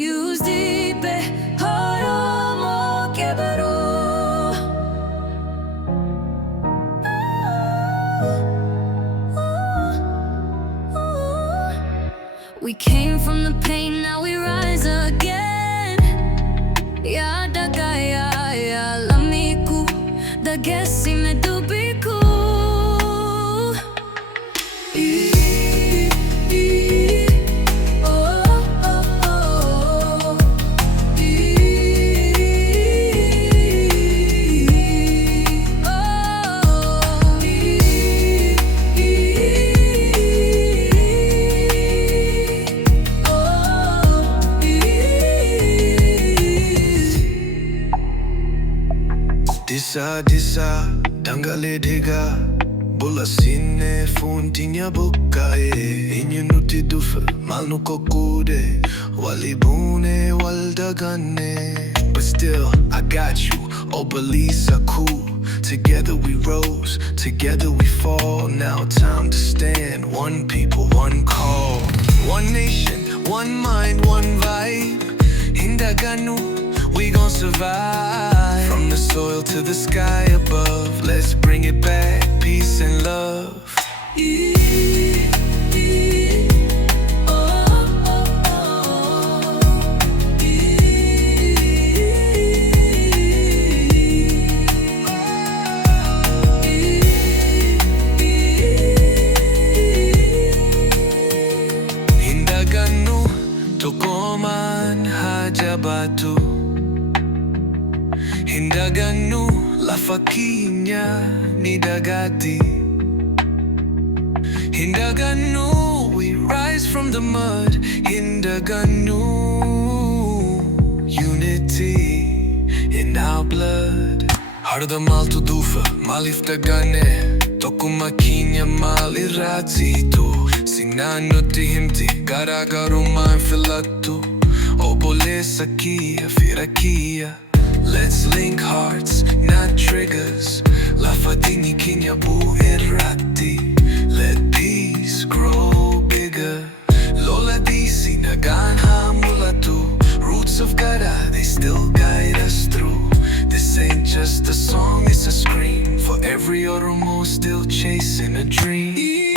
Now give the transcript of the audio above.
use deep oromoo kebaru. We came from the pain, now we rise again. Ya daga ya lammii ku dagesi me dubiku. Dhisaa dangale dhega bola sinne fontinya bukkae inyu nuti dufa malnu kokude walibune waldagane. But still I got you, obelisa cool. Together we rose, together we fall. Now time to stand, one people, one call. One nation, one mind, one vibe. Hindaganu, we gon' survive. From the soil to the sky above, let's bring it back, peace and love. Hindaganu, tokoman hajabatu. Hindaganu, lafa kinya ni dagati. Hindaganu, we rise from the mud. Hindaganu, unity in our blood. Hardamal tu dufa, maliftagane. Tokuma kinya malirazitu. Sinano tihimti, garagaru man filatu. Obole sakia, firakia. Let's link hearts, not triggers. Lafadini kinyabu errati. Let peace grow bigger. Lola disi naganha mulatu. Roots of Gada, they still guide us through. This ain't just a song, it's a scream for every oromoo still chasing a dream.